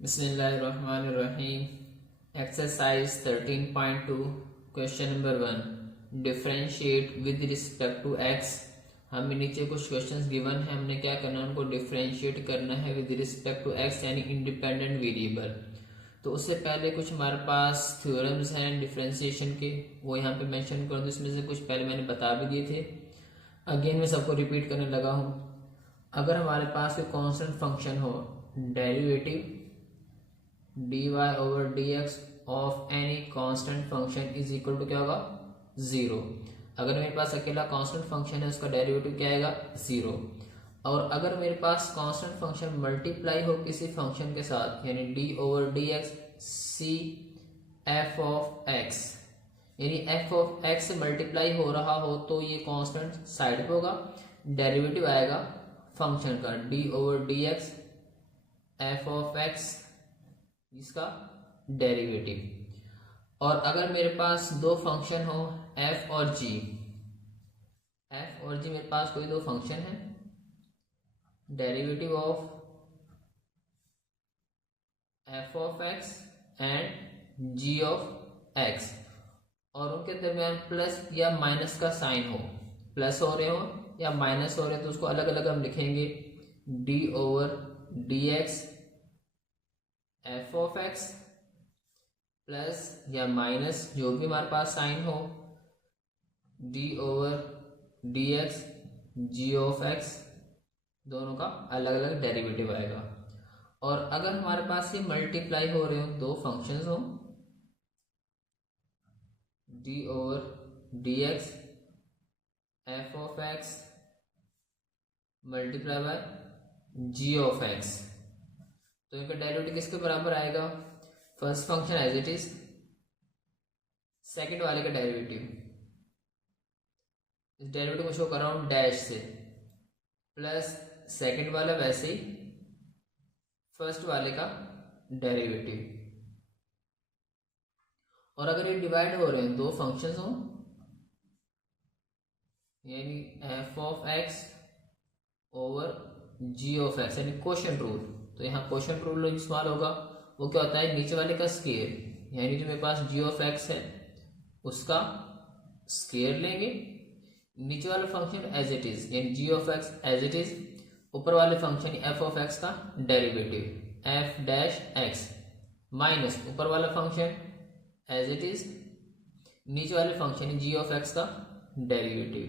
बिस्मिल्लाहिर्रहमानिर्रहीम। Exercise 13.2 question number 1 differentiate with respect to x. हमें नीचे कुछ क्वेश्चंस गिवन है, हमने क्या करना है, उनको डिफरेंशिएट करना है विद रिस्पेक्ट टू एक्स यानी इंडिपेंडेंट वेरिएबल। तो उससे पहले कुछ हमारे पास थ्योरम्स हैं डिफरेंशिएशन के, वो यहाँ पे मेंशन कर दूँ। इसमें से कुछ पहले मैंने बता भी दिए थे, अगेन मैं सबको रिपीट करने लगा हूँ। अगर हमारे पास कोई कांस्टेंट फंक्शन हो, derivative dy over dx of any constant function is equal to क्या होगा, जीरो। अगर मेरे पास अकेला कांस्टेंट फंक्शन है, उसका डेरिवेटिव क्या आएगा, जीरो। और अगर मेरे पास कांस्टेंट फंक्शन मल्टीप्लाई हो किसी फंक्शन के साथ, यानी d over d x c f of x, यानी एफ ऑफ एक्स से मल्टीप्लाई हो रहा हो, तो ये कांस्टेंट साइड पे होगा, डेरिवेटिव आएगा फंक्शन का D over d x f of x, इसका डेरिवेटिव। और अगर मेरे पास दो फंक्शन हो f और g, मेरे पास कोई दो फंक्शन है, derivative of f of x and g of x, और उनके दरमियान प्लस या माइनस का साइन हो, प्लस हो रहे हो या माइनस हो रहे हो, तो उसको अलग अलग हम लिखेंगे d over d x f of x plus या माइनस जो भी हमारे पास साइन हो, d over d x g of x, दोनों का अलग अलग डेरिवेटिव आएगा। और अगर हमारे पास ये मल्टीप्लाई हो रहे हो, दो फंक्शंस हो, d over d x f of x multiply by g of x, तो इनका डेरिवेटिव किसके बराबर आएगा, first function as it is, second वाले का डेरिवेटिव, इस डेरिवेटिव को शो कर रहा हूं डैश से, प्लस सेकंड वाला वैसे ही फर्स्ट वाले का डेरिवेटिव। और अगर ये डिवाइड हो रहे हैं, दो फंक्शंस हो, यानी f of x over g of x, यानी क्वोशिएंट रूल, तो यहाँ क्वोशिएंट रूल इस्तेमाल होगा। वो क्या होता है, नीचे वाले का स्केयर, यानी जो मेरे पास जी ऑफ एक्स है उसका स्केयर लेंगे, नीचे वाला फंक्शन एज इट इज यानी g of x as it is, ऊपर वाले फंक्शन एफ ऑफ एक्स का derivative f dash x, minus ऊपर वाला फंक्शन एज इट इज, नीचे वाले फंक्शन जी ऑफ एक्स का डेरिवेटिव।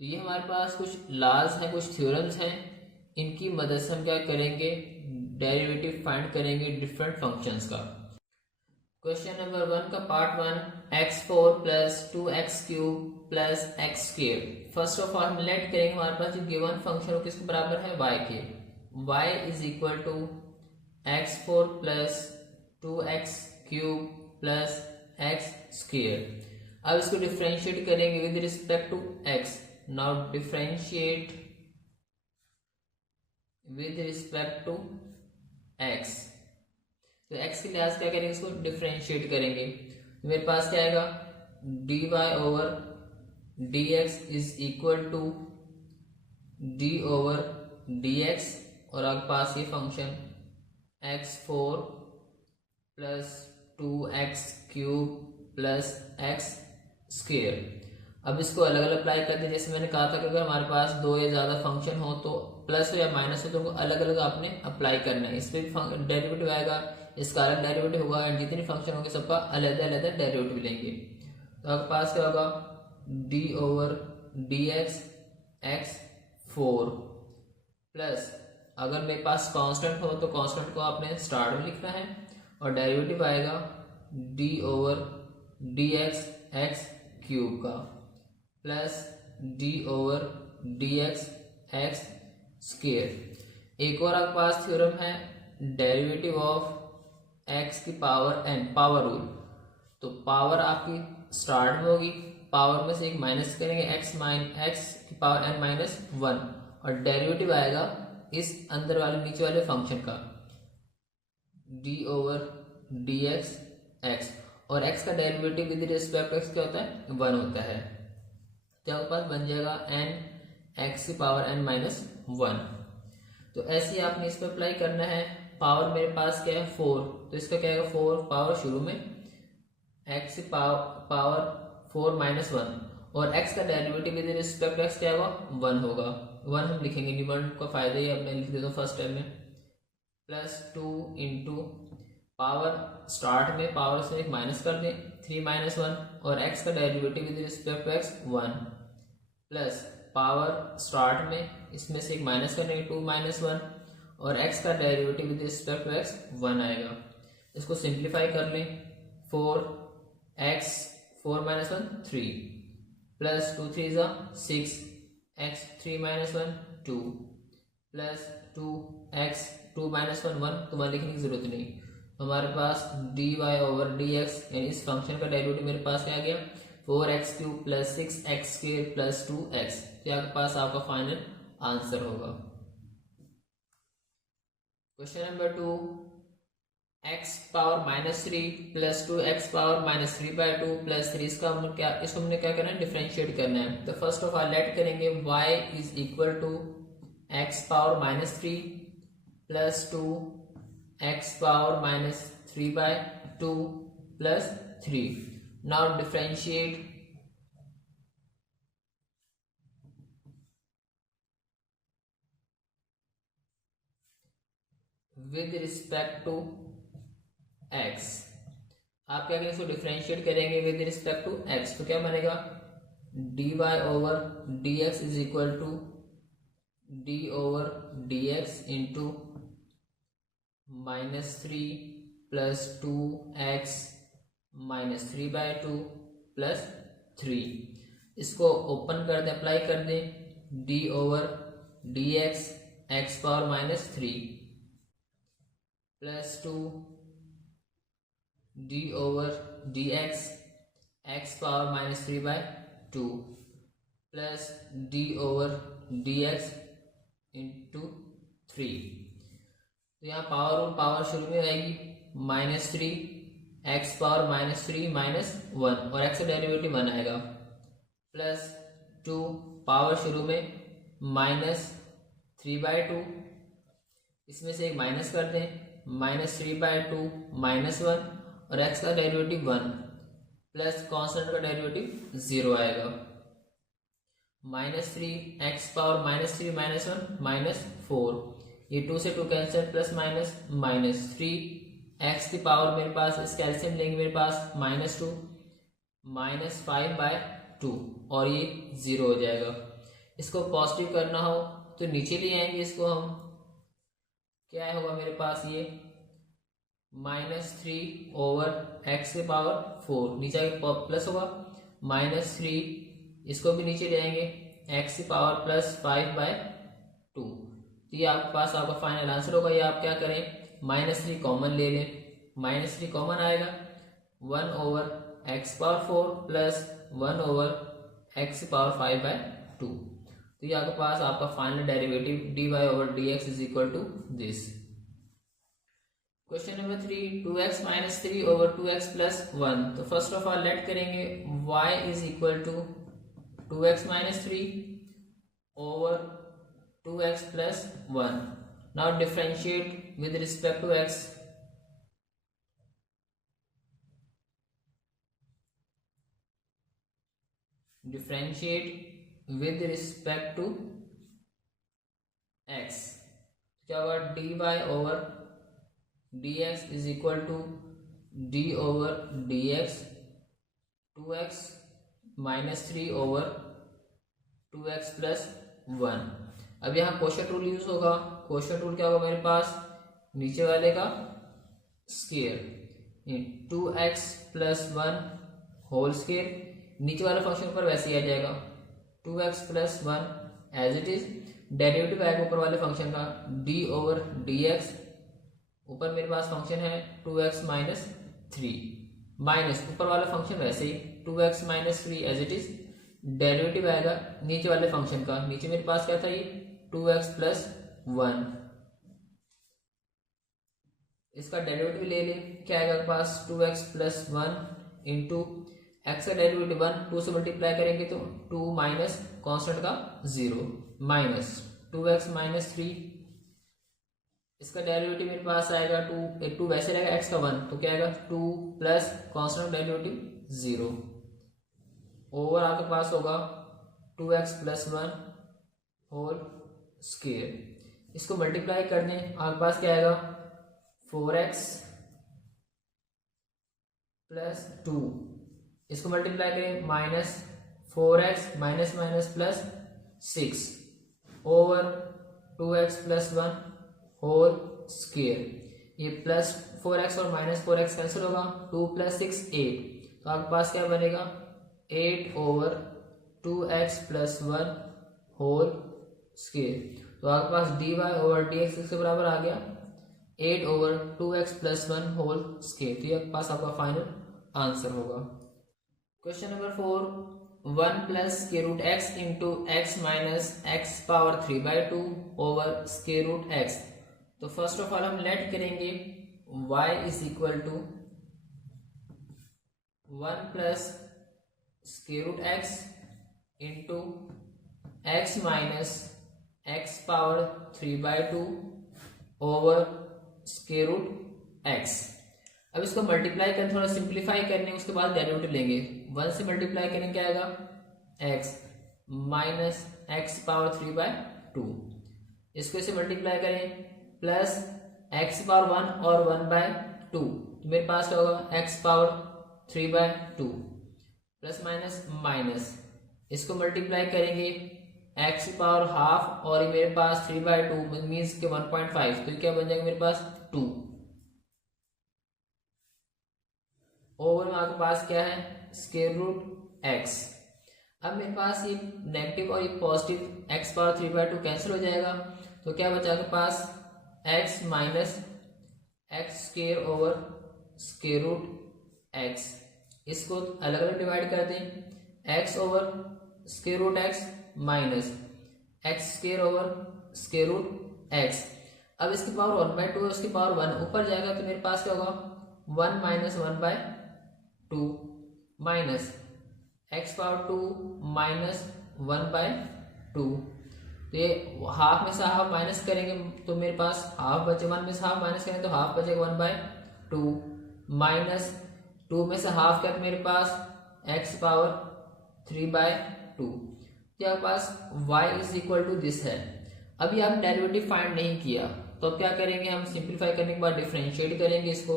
तो ये हमारे पास कुछ लॉज हैं, कुछ थ्योरम्स हैं, इनकी मदद से हम क्या करेंगे, डेरिवेटिव फाइंड करेंगे डिफरेंट फंक्शंस का। क्वेश्चन नंबर 1 का part 1, x4 plus 2x³ plus x square. First of all हम लेट करेंगे, हमारे पास जो गिवन फंक्शन हो किसके बराबर है, y के, y is equal to x4 plus 2x³ plus x square. अब इसको डिफरेंशिएट करेंगे with respect to x। Now differentiate with respect to x, तो x के लिहाज क्या करेंगे, इसको डिफरेंशिएट करेंगे। मेरे पास क्या आएगा, dy over dx is equal to d over dx, और आपके पास ये function x4 plus 2x³ plus x square. अब इसको अलग अलग अप्लाई करते हैं, जैसे मैंने कहा था कि अगर हमारे पास दो या ज्यादा फंक्शन हो, तो प्लस हो या माइनस हो, तो उनको अलग अलग आपने अप्लाई करना है। इस पर डेरिवेटिव आएगा, इसका अलग डेरिवेटिव होगा, एंड जितने फंक्शन होंगे सबका अलग अलग डेरिवेटिव लेंगे। तो आपके पास क्या होगा, D over d x x 4 plus, अगर मेरे पास कांस्टेंट हो तो कांस्टेंट को आपने स्टार्ट में लिखना है, और डेरिवेटिव आएगा d over d x x cube का plus d over d x x square. एक और आपके पास थ्योरम है, डेरिवेटिव ऑफ एक्स की पावर एन, पावर रूल। तो पावर आपकी स्टार्ट में होगी, पावर में से एक माइनस करेंगे, एक्स की पावर एन माइनस 1, और डेरिवेटिव आएगा इस अंदर वाले नीचे वाले फंक्शन का D over d x x, और x का डेरिवेटिव विद रिस्पेक्ट x क्या होता है, 1 होता है। तो आपके पास बन जाएगा n x की पावर n माइनस 1। तो ऐसे ही आपने इस पर अप्लाई करना है पावर मेरे पास क्या है 4, तो इसका क्या है 4 पावर शुरू में x पावर 4 माइनस 1, और x का derivative with respect to x क्या होगा 1 होगा। 1 हम लिखेंगे, न्यूमरेटर का फायदा ही अब मैं लिख देता हूँ फर्स्ट टाइम में, प्लस 2 इंटू पावर स्टार्ट में पावर से एक माइनस कर दें 3 माइनस 1, और x का derivative with respect to x 1, plus power start में इसमें से एक माइनस करेंगे 2 माइनस 1, और x का derivative with respect to x 1 आएगा। इसको सिंप्लीफाई कर लें, 4x 4 minus 1 3, plus 2 3 6, x 3 minus 1 2, plus 2x 2 minus 1 1, तो 1 लिखने की जरूरत नहीं। हमारे पास dy ओवर dx, यानी इस फंक्शन का डेरिवेटिव मेरे पास क्या आ गया 4x cube plus 6x square plus 2x, तो आपके पास आपका फाइनल आंसर होगा। Question number 2, x power minus 3 plus 2x power minus 3 by 2 plus 3, इसको हमने क्या करना है डिफरेंशिएट करना है। तो फर्स्ट ऑफ ऑल लेट करेंगे y इज इक्वल टू x power minus 3 plus 2 x power minus 3 by 2 plus 3। Now differentiate with respect to x। आप क्या करेंगे, इसको डिफरेंशिएट करेंगे विद रिस्पेक्ट टू x, तो क्या बनेगा dy over dx is equal to d over dx into minus 3 plus 2x minus 3 by 2 plus 3। इसको open कर दें, अप्लाई कर दें, d over dx x power minus 3 plus 2 d over dx x power minus 3 by 2 plus d over dx into 3। तो यहाँ power शुरू में आएगी minus 3 x power minus 3 minus 1, और x का डेरिवेटिव 1 आएगा, प्लस 2 पावर शुरू में माइनस 3 बाय 2, इसमें से एक माइनस कर दें, माइनस 3 बाय 2 माइनस 1, और x का डेरिवेटिव 1, प्लस कांस्टेंट का डेरिवेटिव 0 आएगा, minus 3 x power minus 3 minus 1 minus 4, ये 2 से 2 cancel, plus minus minus 3 x की पावर मेरे पास इस कैल्शियम लेंगे मेरे पास माइनस 2 माइनस 5 बाय 2, और ये 0 हो जाएगा। इसको पॉजिटिव करना हो तो नीचे ले आएंगे, इसको हम क्या होगा मेरे पास ये माइनस 3 ओवर एक्स की पावर 4, नीचे प्लस होगा माइनस 3, इसको भी नीचे ले आएंगे एक्स की पावर प्लस 5 बाय 2, तो ये आपके पास आपका फाइनल आंसर होगा। ये आप क्या करें माइनस 3 कॉमन ले लें, माइनस 3 कॉमन आएगा 1 over x power 4 plus 1 over x power 5 by 2, तो ये आपके पास आपका final derivative dy over dx is equal to this. Question number 3, 2x minus 3 over 2x plus 1। तो फर्स्ट ऑफ ऑल लेट करेंगे y is equal to 2x minus 3 over 2x plus 1। Now differentiate with respect to x। Differentiate with respect to x, क्या होगा dy over dx is equal to d over dx 2x minus 3 over 2x plus 1। अब यहाँ quotient rule use होगा। Quotient rule क्या होगा मेरे पास, नीचे वाले का square 2x plus 1 whole square, नीचे वाले फंक्शन पर वैसे ही आ जाएगा 2x plus 1 as it is, derivative आएगा ऊपर वाले फंक्शन का d ओवर dx, ऊपर मेरे पास फंक्शन है 2x माइनस 3 माइनस ऊपर वाला फंक्शन वैसे ही 2x minus 3 as it is, derivative आएगा नीचे वाले फंक्शन का, नीचे मेरे पास क्या था ये 2x प्लस 1, इसका डेरिवेटिव ले ले, क्या आएगा आपके पास 2x प्लस 1 इंटू एक्स का डेरिवेटिव 1, 2 से मल्टीप्लाई करेंगे तो 2 माइनस कॉन्स्टेंट का 0 माइनस 2x माइनस 3 इसका डेरिवेटिव मेरे पास आएगा टू वैसे रहेगा एक्स का 1, तो क्या आएगा 2 प्लस कॉन्स्टेंट डेरिवेटिव 0 ओवर आपके पास होगा 2x प्लस 1 होल स्क्वायर। इसको मल्टीप्लाई कर दें, आपके पास क्या आएगा 4x प्लस 2, इसको मल्टीप्लाई करें minus 4x minus minus plus 6 over 2x plus 1 whole square. ये प्लस 4x और माइनस 4x कैंसिल होगा, 2 प्लस 6 8, तो आपके पास क्या बनेगा 8 over 2x plus 1 whole square. तो आपके पास dy ओवर dx इसके बराबर आ गया 8 over 2x plus 1 whole square. तो ये आपके पास आपका फाइनल आंसर होगा। Question number 4, 1 plus square root x into x minus x power 3/2 over square root x। तो फर्स्ट ऑफ ऑल हम लेट करेंगे y is equal to 1 plus square root x into x minus x power 3/2 over square root x। अब इसको multiply करने, थोड़ा simplify करने, उसके बाद डेरिवेटिव लेंगे। 1 से मल्टीप्लाई करेंगे क्या आएगा x माइनस एक्स पावर 3/2, इसको इसे मल्टीप्लाई करें प्लस एक्स पावर 1 और 1/2, तो मेरे पास क्या होगा x power 3/2 plus minus minus, इसको मल्टीप्लाई करेंगे एक्स पावर हाफ और मेरे पास 3/2 मीन्स के 1.5, तो क्या बन जाएगा मेरे पास 2 ओवर में आपके पास क्या है स्क्वायर रूट x। अब मेरे पास ये नेगेटिव और ये पॉजिटिव x पावर 3/2 कैंसिल हो जाएगा, तो क्या बचा आपके पास x minus x square over square root x। इसको अलग अलग डिवाइड कर दें, x over square root x minus x square over square root x। अब इसकी पावर 1/2 है, उसकी पावर 1 ऊपर जाएगा, तो मेरे पास क्या होगा 1 minus 1/2 minus x power 2 minus 1/2। तो ये हाफ में से हाफ माइनस करेंगे तो मेरे पास हाफ बचे, 1 में से हाफ माइनस करेंगे तो हाफ बचेगा 1/2 माइनस 2 में से हाफ क्या मेरे पास एक्स पावर 3/2। तो आपके पास y is equal to this है। अभी आप डेरिवेटिव फाइंड नहीं किया, तो अब क्या करेंगे हम सिंप्लीफाई करने के बाद डिफरेंशिएट करेंगे इसको।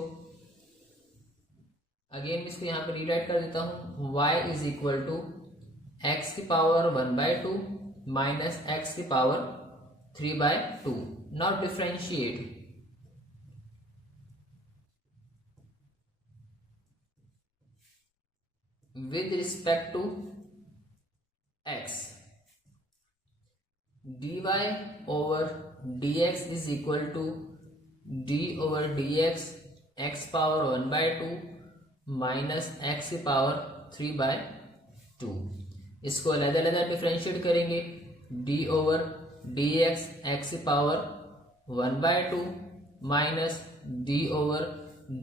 अगेन इसको यहाँ पे रीराइट कर देता हूँ, y is equal to x की पावर 1/2 माइनस एक्स की power 3/2। Now differentiate, with respect to x, dy over dx is equal to d over dx x power 1/2 minus x की पावर 3/2। इसको अलग अलग डिफरेंशिएट करेंगे, d ओवर डी एक्स की power 1/2 minus d over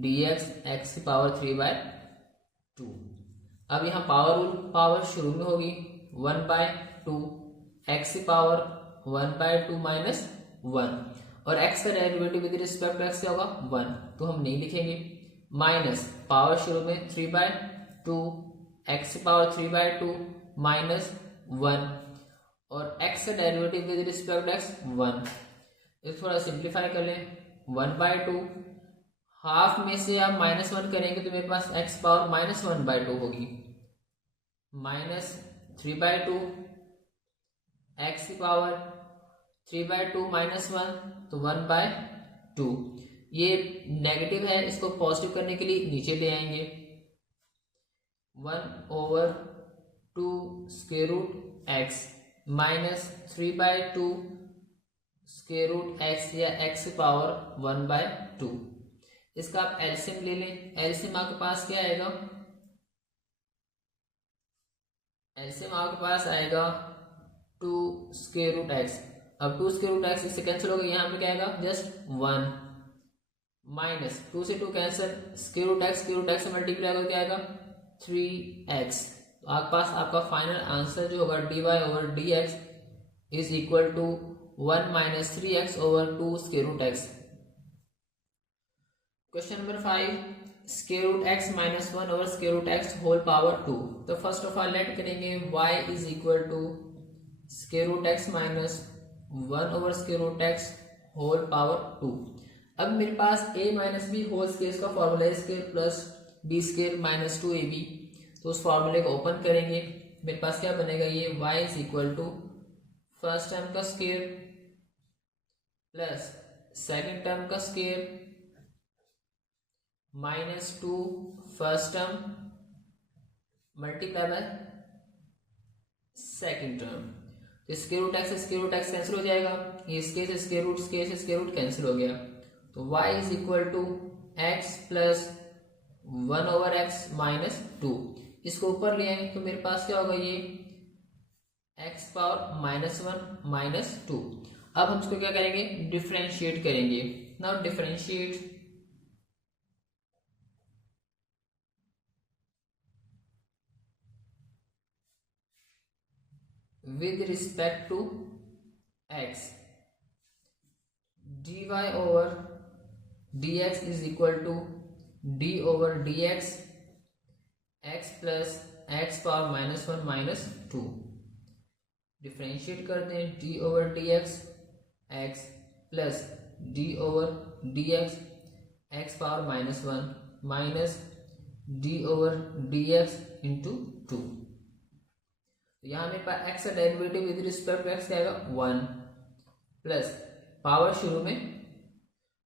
d x की power 3/2। अब यहाँ power शुरू में होगी 1/2, एक्स की पावर 1/2 माइनस 1, और x का derivative with respect to x क्या होगा 1, तो हम नहीं लिखेंगे, माइनस पावर शुरू में 3/2, एक्स की पावर 3/2 माइनस 1, और x का derivative with respect to x 1। इसको थोड़ा सिंप्लीफाई कर लें, 1/2 हाफ में से आप -1 करेंगे तो मेरे पास x पावर -1/2 होगी, माइनस 3/2 एक्स की पावर 3/2 माइनस 1, तो 1/2। ये नेगेटिव है, इसको पॉजिटिव करने के लिए नीचे ले आएंगे, 1 over 2 square root x minus 3/2 square root x या एक्स की पावर 1/2। इसका आप एलसीएम ले लें, एलसीएम आपके पास क्या आएगा, एलसीएम आपके पास आएगा 2 स्क्वायर रूट एक्स। अब 2 स्क्वायर रूट एक्स इससे कैंसिल हो गया, यहाँ पे क्या आएगा जस्ट 1 माइनस 2 से 2 कैंसिल, स्क्वायर रूट एक्स से मल्टीप्लाई होकर क्या आएगा 3x। तो आपके पास आपका फाइनल आंसर जो होगा dy over dx is equal to 1 minus 3x over 2 square root x. Question number 5, square root x minus 1 over square root x whole power 2। तो फर्स्ट ऑफ ऑल लेट करेंगे y is equal to square root x minus 1 over square root x whole power 2। अब मेरे पास a minus B whole square का formula है square plus B square minus 2ab। तो उस फॉर्मूले को ओपन करेंगे, मेरे पास क्या बनेगा, ये y is equal to first term का स्क्वायर प्लस सेकंड टर्म का square minus 2 first term multiply by second term. तो स्क्वायर रूट एक्स कैंसिल हो जाएगा, ये इसके से स्क्वायर रूट कैंसिल हो गया। तो y is equal to x plus 1 over x minus 2। इसको ऊपर ले आए तो मेरे पास क्या होगा, ये एक्स पावर माइनस 1 माइनस 2। अब हम इसको क्या करेंगे, डिफरेंशिएट करेंगे। Now differentiate with respect to x, dy over dx is equal to d over dx x plus x power minus 1 minus 2। Differentiate करते हैं d over dx x plus d over dx x power minus 1 minus d over dx into 2। तो यहाँ मेरे पास x का derivative with respect to x क्या आएगा 1 plus power शुरू में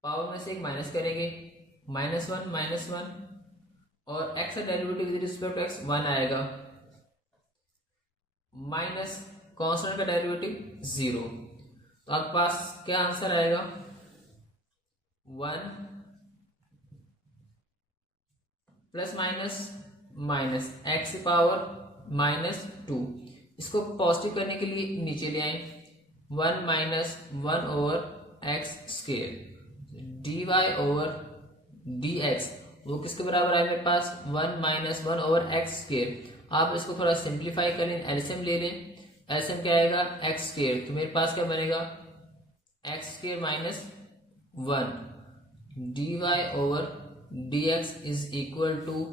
पावर में से एक माइनस करेंगे माइनस 1 और x का derivative with respect to x 1 आएगा माइनस कांस्टेंट का डेरिवेटिव 0। तो आपके पास क्या आंसर आएगा 1 plus minus x power minus 2। इसको पॉजिटिव करने के लिए नीचे ले आए 1 minus 1 over x square d y over d x, वो किसके बराबर है मेरे पास 1 माइनस 1 ओवर एक्स स्क्वायर। आप इसको थोड़ा सिंप्लीफाई कर लें, एलसीएम ले लें, एलसीएम क्या आएगा एक्स स्क्वायर। तो मेरे पास क्या बनेगा x square minus 1 d y over d x is equal to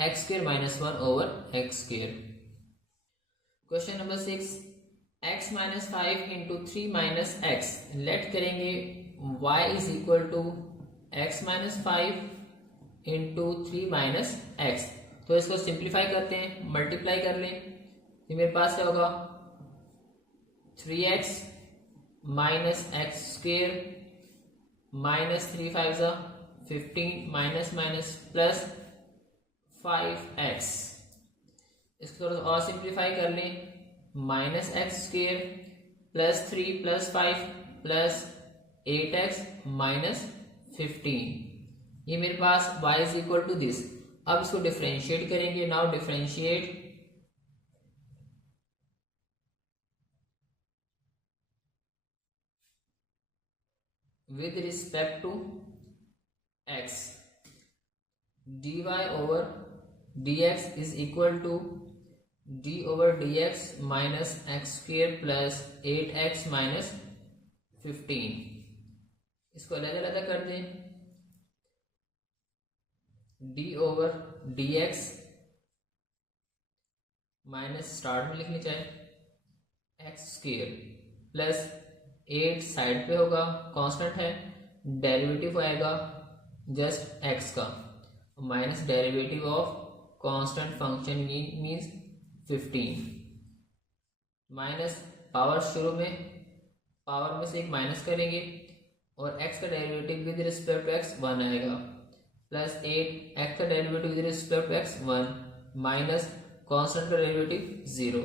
x square minus 1 over x square. Question number 6, x minus 5 into 3 minus x. Let करेंगे y is equal to x minus 5 into 3 minus x. तो इसको simplify करते हैं, multiply कर लें, तो मेरे पास क्या होगा 3x minus x square minus 3 5 15 minus minus plus 5x। इसको थोड़ा और सिंप्लीफाई कर लें, minus x square plus 3 plus 5 plus 8x minus 15। ये मेरे पास y is equal to this. अब इसको डिफरेंशिएट करेंगे। Now differentiate with respect to x, dy over dx is equal to d over dx minus x square plus 8x minus 15। इसको अलग अलग कर दें, d over dx minus start में लिखनी चाहे एक्स स्क्वेयर प्लस 8 साइड पे होगा कांस्टेंट है, डेरिवेटिव आएगा जस्ट x का minus derivative of constant function means 15 minus power शुरू में पावर में से एक माइनस करेंगे और x का derivative with respect to x 1 आएगा प्लस 8 x का derivative with respect to x 1 minus constant का डेरिवेटिव 0।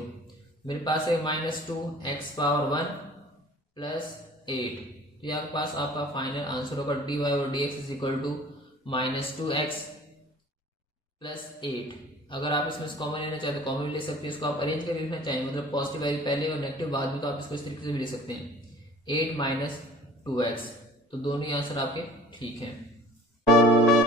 मेरे पास है माइनस 2 x पावर 1 प्लस 8। तो यहाँ के पास आपका फाइनल आंसर होगा dy और dx is equal to minus 2x plus 8। अगर आप इसमें कॉमन लेना चाहें तो कॉमन भी ले सकते हैं। इसको आप अरेंज करके लिखना चाहें, मतलब पॉजिटिव वैल्यू पहले और नेगेटिव बाद में, तो आप इसको इस तरीके से भी लिख सकते हैं 8 माइनस 2x। तो दोनों ही आंसर आपके ठीक हैं।